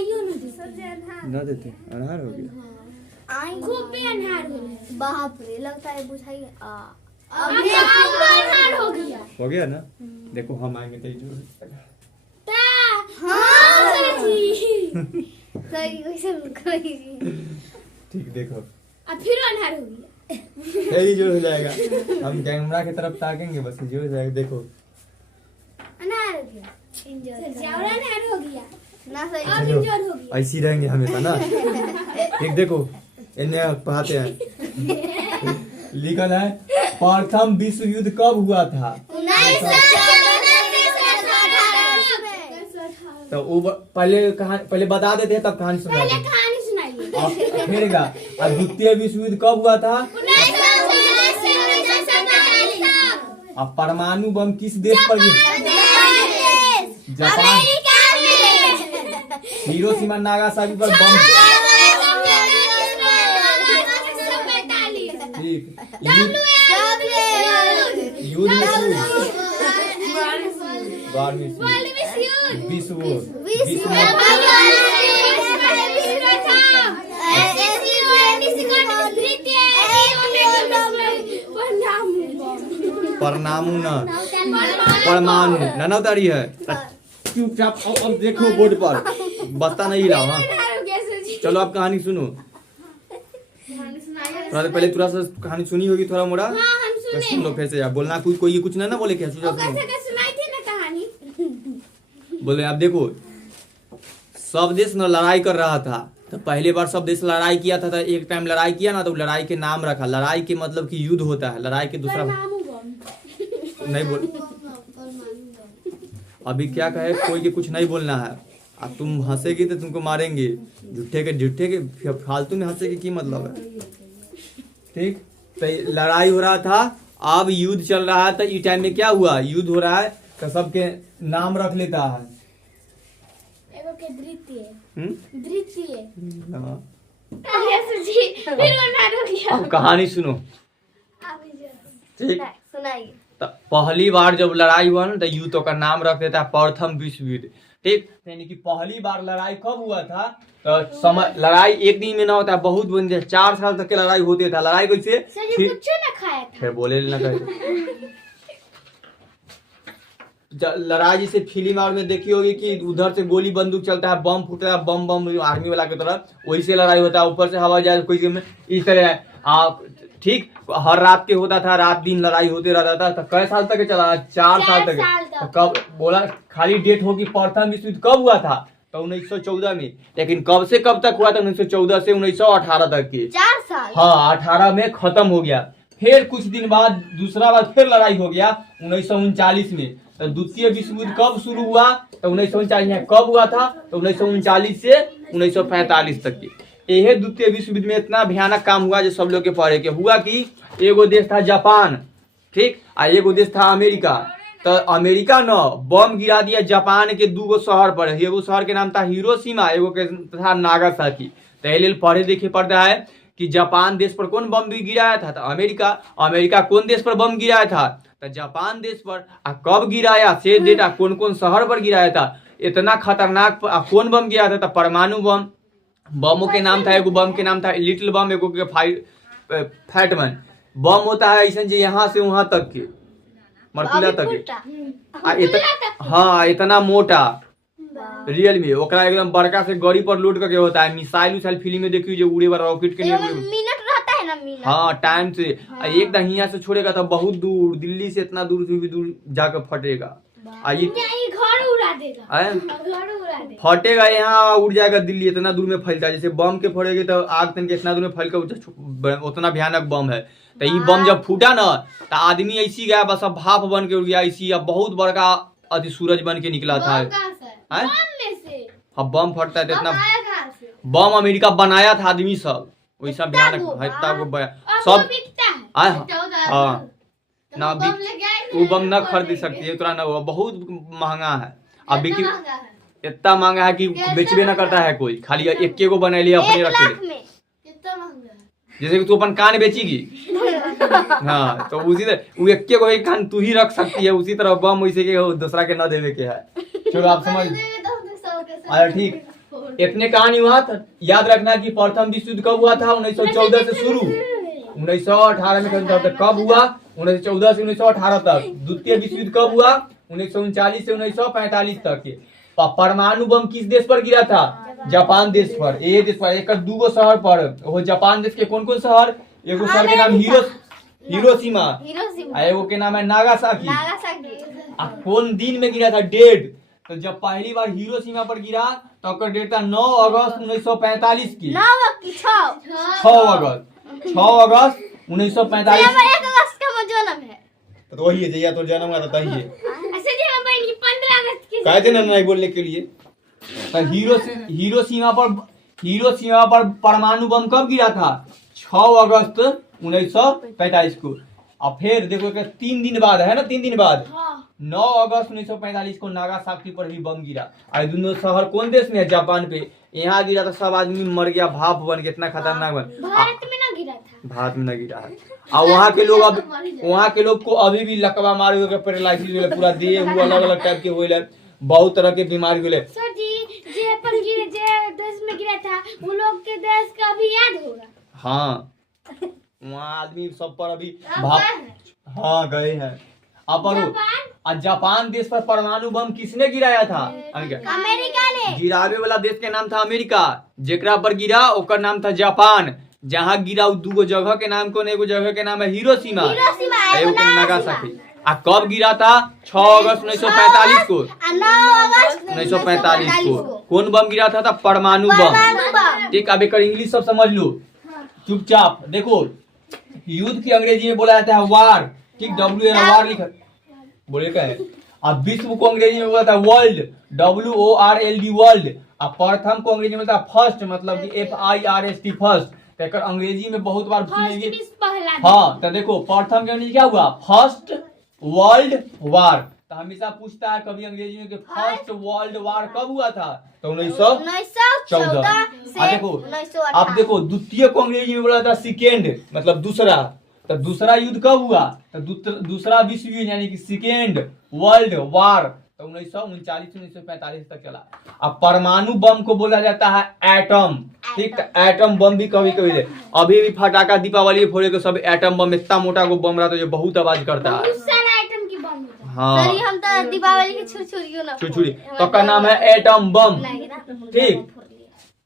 ना देते अनहार हो गया खूब भी अनहार हो गया। बाप रे लगता है बुझाइए अनहार हो गया ना। देखो हम आएंगे तो जो ठीक देखो अब फिर अनहार हो गया। यही जो हो जाएगा। हम कैमरा की तरफ ताकेंगे बस जो हो जाएगा। देखो अनार हो गया अनहार हो गया ना सही अब इंजन हो गया। ऐसी रहेंगे हमेशा ना। एक देखो इन्हें पढ़ाते हैं लिखल है प्रथम विश्व युद्ध कब हुआ था। तो वो पहले बता देते हैं तब कहानी सुना फिर द्वितीय विश्व युद्ध कब हुआ था। अब परमाणु बम किस देश पर जापान हिरोशिमा नागासाकी पर बम ठीक युद्ध विश्व परमाणु न परमाणु नाना उतारी है। चुपचाप अब देखो बोर्ड पर बस्ता नहीं हिलाओ। हाँ चलो आप कहानी सुनो। थोड़ा पहले थोड़ा सा कहानी सुनी होगी थोड़ा मोड़ा। तो सुन लो फिर से यार बोलना कोई कुछ ना बोले क्या बोले। आप देखो सब देश न लड़ाई कर रहा था। तो पहली बार सब देश लड़ाई किया था। तो एक टाइम लड़ाई किया ना तो लड़ाई के नाम रखा। लड़ाई के मतलब कि युद्ध होता है। लड़ाई के दूसरा नहीं बोल। अभी क्या कहे कोई के कुछ नहीं बोलना है। अब तुम हंसेगी तो तुमको मारेंगे। झूठे के फालतू में हंसे की मतलब है। ठीक तो लड़ाई हो रहा था। अब युद्ध चल रहा है। तो इस टाइम में क्या हुआ युद्ध हो रहा है तो सबके नाम रख लेता है। अब कहानी सुनो ठीक। सुनाइए। तो पहली बार जब लड़ाई हुआ ना तो युद्ध का नाम रख देता है प्रथम विश्व युद्ध। ठीक यानी कि पहली बार लड़ाई कब हुआ था। तो समय लड़ाई एक दिन में ना होता है बहुत बन जाए 4 साल तक की लड़ाई होती था। लड़ाई कैसे फिर बोले ना लड़ाई जैसे फिल्म में देखी होगी कि उधर से गोली बंदूक चलता है बम फूटता है बम आर्मी वाला की तरफ वैसे लड़ाई होता है। ऊपर से हवा जाए कोई इस तरह आप ठीक हर रात के होता था। रात दिन लड़ाई होते रहता था। तो कई साल तक चला 4 साल तक। तो कब बोला खाली डेट होगी प्रथम विश्व युद्ध कब हुआ था तो 1914 में। लेकिन कब से कब तक हुआ था 1914 से 1918 तक के 4 साल। हाँ 18 में खत्म हो गया। फिर कुछ दिन बाद दूसरा बार फिर लड़ाई हो गया 1939 में। तो द्वितीय विश्व युद्ध कब शुरू हुआ तो 1939 कब हुआ था तो 1939 से 1945 तक की। यह द्वितीय विश्व युद्ध में इतना भयानक काम हुआ जो सब लोग के पढ़े के हुआ कि एगो देश था जापान ठीक और एगो देश था अमेरिका। तो अमेरिका न बम गिरा दिया जापान के 2 शहर पर। एगो शहर के नाम था हिरोशिमा एगो के था नागासाकी। तो पढ़े देखे पड़ता है कि जापान देश पर कौन बम भी गिराया था तो अमेरिका कौन देश पर बम गिराया था तो जापान देश पर। कब गिराया से डेटा कौन कौन शहर पर गिराया था इतना खतरनाक कौन बम गिराया था तो परमाणु बम। बमों के नाम था एगो बम के नाम था लिटिल बम एगो के फैटमैन बम होता है ऐसा यहाँ से वहां तक के मरकुला तक। हाँ इतना मोटा रियल में ओकरा एकदम बड़का से गाड़ी पर लोड करके होता है। मिसाइल उसाइल फिल्म में देखिए जो उड़े वाला रॉकेट के लिए मिनट रहता है ना मिनट। हाँ टाइम से एकदम यहाँ से छोड़ेगा तो बहुत दूर दिल्ली से इतना दूर भी दूर जाकर फटेगा। घर उड़ा देगा फटेगा यहाँ उड़ जाएगा दिल्ली इतना दूर में फैलता है। जैसे बम के फोड़ेगे तो आग तन के इतना दूर में फैल कर उतना भयानक बम है। तो ये बम जब फूटा ना तो आदमी ऐसी गया बस अब भाप बन के उड़ गया ऐसी। अब बहुत बड़का अति सूरज बन के निकला था। अब बम फटता है इतना बम अमेरिका बनाया था आदमी सब वैसा भयानक सब। हाँ ना वो बम न खरीद सकती है तोरा ना बहुत महंगा है। अभी की इतना महंगा है कि बेचबे ना करता है कोई। खाली एक को बना लिया अपने रखे जैसे कि तू अपन कान बेचेगी। हाँ तो उसी तरह वो एक को एक कान तू ही रख सकती है। उसी तरह बम वैसे के दूसरा के न देवे के है। चलो आप समझ। अरे ठीक इतने कहानी हुआ था। याद रखना कि प्रथम विश्व युद्ध कब हुआ था? 1914 से शुरू, 1918 में खत्म था। कब हुआ? 1914 से 1918 तक। द्वितीय विश्व युद्ध कब हुआ? 1939 से 1945 तक के। परमाणु बम किस देश पर गिरा था? जापान देश पर। ये देश पर एक दूगो शहर पर। वो जापान देश के कौन कौन शहर? एगो शहर के नाम हिरोशिमा, एगो के नाम है नागासाकी। आ कौन दिन में गिरा था? डेट। तो जब पहली बार हिरोशिमा पर गिरा तो डेट था 9 अगस्त 1945 की। 6 अगस्त 1945। जन्म है तो वही है जया तो जन्म हुआ था तही है। ऐसे जी हम बहन की 15 अगस्त की कहे थे ना नहीं बोलने के लिए। तो हिरोशिमा पर परमाणु बम कब गिरा था? 6 अगस्त 1945 को। और फिर देखो 3 दिन बाद है ना, 3 दिन बाद 9 अगस्त 1945 को नागासाकी पर भी बम गिरा। और दोनों शहर कौन देश में है? जापान पे। यहाँ गिरा तो सब आदमी मर गया, भाप बन गया, इतना खतरनाक बन। भारत में ना गिरा था। भारत में न गिरा है। और वहाँ के लोग को अभी भी लकवा मारे हुए, पैरालाइसिस हुए, पूरा देह हुआ अलग अलग टाइप के हुए, बहुत तरह के बीमारी हुए। सर जी जे पर गिरे, जे देश में गिरा था वो लोग के देश का भी याद होगा। हाँ वहाँ आदमी सब पर अभी हाँ गए हैं। अब जापान देश पर परमाणु बम किसने गिराया था? अमेरिका ने। गिरावे वाला देश के नाम था अमेरिका, जेकरा पर गिरा ओकर नाम था जापान। जहाँ गिरा दूगो जगह के नाम कौन? एगो जगह के नाम है हिरोशिमा, एगो के नागासाकी। आ कब गिरा था? 6 अगस्त 1945 को। 9 अगस्त 1945 को कौन बम गिरा था? परमाणु बम। ठीक, अब एक इंग्लिश सब समझ लो चुपचाप। देखो युद्ध की अंग्रेजी में बोला जाता है वार। ठीक, WAR वार लिखा बोले का है। अब विश्व को अंग्रेजी में बोला था वर्ल्ड, WORLD वर्ल्ड। अब प्रथम को अंग्रेजी में बोलता है फर्स्ट, मतलब कि FIRST फर्स्ट। तो अंग्रेजी में बहुत बार सुनेंगे। हाँ तो देखो प्रथम के अंग्रेजी क्या हुआ? First world war. तो हमेशा पूछता है कभी अंग्रेजी में कि फर्स्ट वर्ल्ड वार कब हुआ था? तो 1914। अब देखो द्वितीय को अंग्रेजी में बोला था सेकेंड, मतलब दूसरा। तो दूसरा युद्ध कब हुआ? तो दूसरा विश्व युद्ध यानी कि सेकेंड वर्ल्ड वार तो 1939 से 1945 तक चला। अब परमाणु बम को बोला जाता है एटम। ठीक, तो एटम बम भी कभी कभी दे। अभी भी फटाका दीपावली फोड़े के सब एटम बम, इतना मोटा को बम रहा तो ये बहुत आवाज करता है। हाँ सर हम तो दीपावली की छुरछुरी तो का नाम है एटम बम। ठीक,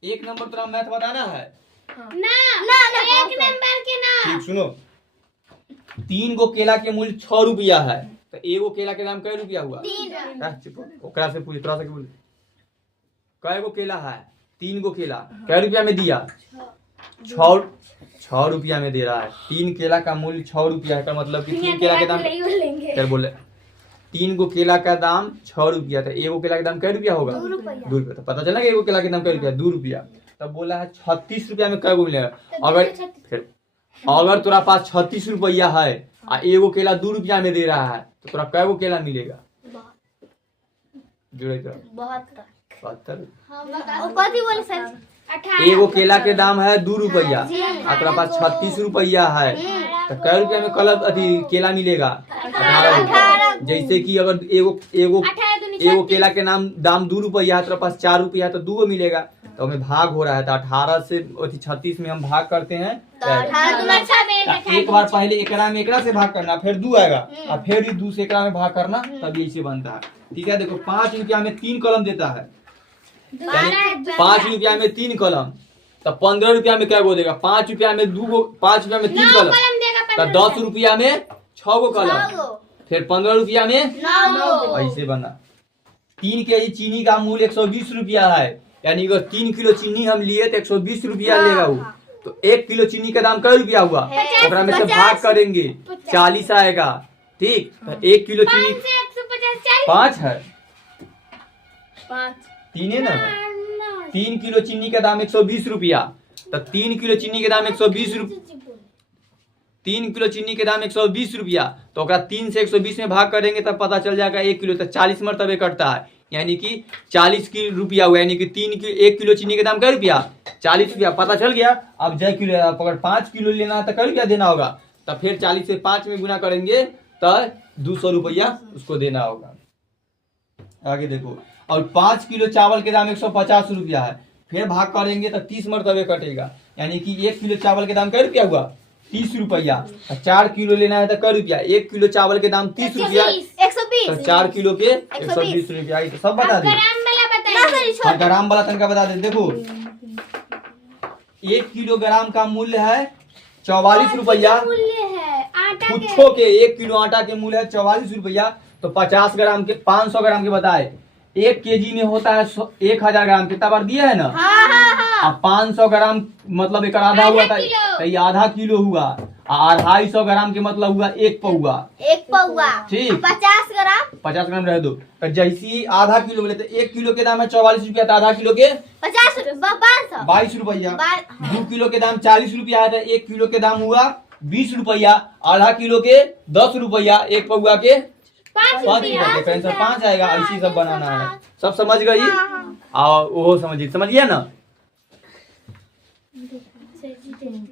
एक नंबर तेरा मैथ बताना है ना एक नंबर के ना। ठीक सुनो, 3 गो केला के मूल्य 6 रुपया है। तो एगो केला के दाम कै रुपया हुआ? ओकरा से पूछ, तोरा से बोल कै गो केला है? 3 गो केला कै रुपया में दिया? 6 रुपया में दे रहा है। 3 केला का मूल्य 6 रुपया है, मतलब कि 3 केला के दाम क्या बोले? 3 गो केला का दाम 6 रुपया था। एगो केला के दाम कै रुपया होगा? 2 रुपया। तो पता चला कि एगो केला के दाम कै रुपया? 2 रुपया। तब बोला है 36 रुपया में कै गो मिलेगा? अगर तोरा पास 36 रुपया है आ एगो केला 2 रुपया में दे रहा है तो तोरा कै गो केला मिलेगा? जोड़े 72। एगो केला के दाम है 2 रुपया और तोरा पास 36 रुपया है तो कै रुपया में कल अथी केला मिलेगा? 18 रुपया। जैसे कि अगर एगो केला के दाम 2 रुपया है, तेरे पास 4 रुपया है तो 2 मिलेगा। तो हमें भाग हो रहा है, तो 18 से 36 में हम भाग करते हैं। एक बार पहले एकरा में एकरा से भाग करना, फिर 2 आएगा और फिर 2 से एकरा में भाग करना, तब ऐसे बनता है। ठीक है, देखो 5 रुपया में 3 कलम देता है, 5 रुपया में 3 कलम तो 15 रुपया में क्या गो देगा? 5 रुपया में 2 गो, 5 रुपया में 3 कलम तो 10 रुपया में 6 गो कलम, फिर 15 रुपया में 9। ऐसे बना। 3 केजी चीनी का मूल्य 120 रुपया है, यानी अगर 3 किलो चीनी हम लिए तो 120 रुपया लेगा वो। तो 1 किलो चीनी का दाम कै रुपया हुआ? ओकरा में से भाग करेंगे 40 आएगा। ठीक, तो 1 किलो चीनी 5 है, 3 है ना। 3 किलो चीनी का दाम 120 रुपया, तो 3 किलो चीनी के दाम 120 रुपया, 3 किलो चीनी के दाम 120 रुपया। तो ओकरा 3 से 120 में भाग करेंगे तब पता चल जाएगा 1 किलो, तो 40 मरतबे कटता है, यानी कि 40 रुपया हुआ। यानी कि 1 किलो चीनी के दाम कै रुपया? 40 रुपया। पता चल गया। अब जय किलो अगर 5 किलो लेना है तो कै रुपया देना होगा? तो फिर 40 से 5 में गुना करेंगे तो 200 रुपया उसको देना होगा। आगे देखो, और 5 किलो चावल के दाम 150 रुपया है, फिर भाग करेंगे तो 30 मरतबे कटेगा, यानी कि 1 किलो चावल के दाम कै रुपया हुआ, 30 रुपया। 4 किलो लेना है तो कै रुपया, 1 किलो चावल के दाम 30 रुपया, 120 तो 4 किलो के 120 रुपया। ये तो सब बता दे। ग्राम वाला ना बताइए। सर और ग्राम वाला तनका बता दे। देखो 1 किलोग्राम का मूल्य है 44 रुपया। मूल्य है आटा के। कुछो के 1 किलो आटा के मूल्य है 44 रुपया। तो 50 ग्राम के 500 ग्राम के बताए 1 केजी में होता है 1000 ग्राम। कितना बार दिया है ना। हाँ हाँ हाँ अब 500 ग्राम मतलब एक आधा हुआ था, किलो। तो ये आधा किलो हुआ। और 250 ग्राम के मतलब हुआ 1 पौआ। 1 पौआ ठीक। 50 ग्राम 50 ग्राम रह दो। तो जैसी आधा किलो बोले तो 1 किलो के दाम है 44 रुपया, तो आधा किलो के 50 500 22 रुपया। बा- 2 किलो के दाम 40 रुपया है, तो 1 किलो के दाम हुआ 20 रुपया। आधा किलो के 10 रुपया, 1 पौआ के 5 5 रुपया। रुपया। आंसर 5 आएगा। ऐसी सब बनाना है। सब समझ गई। हाँ। और वो समझिए, समझिए ना।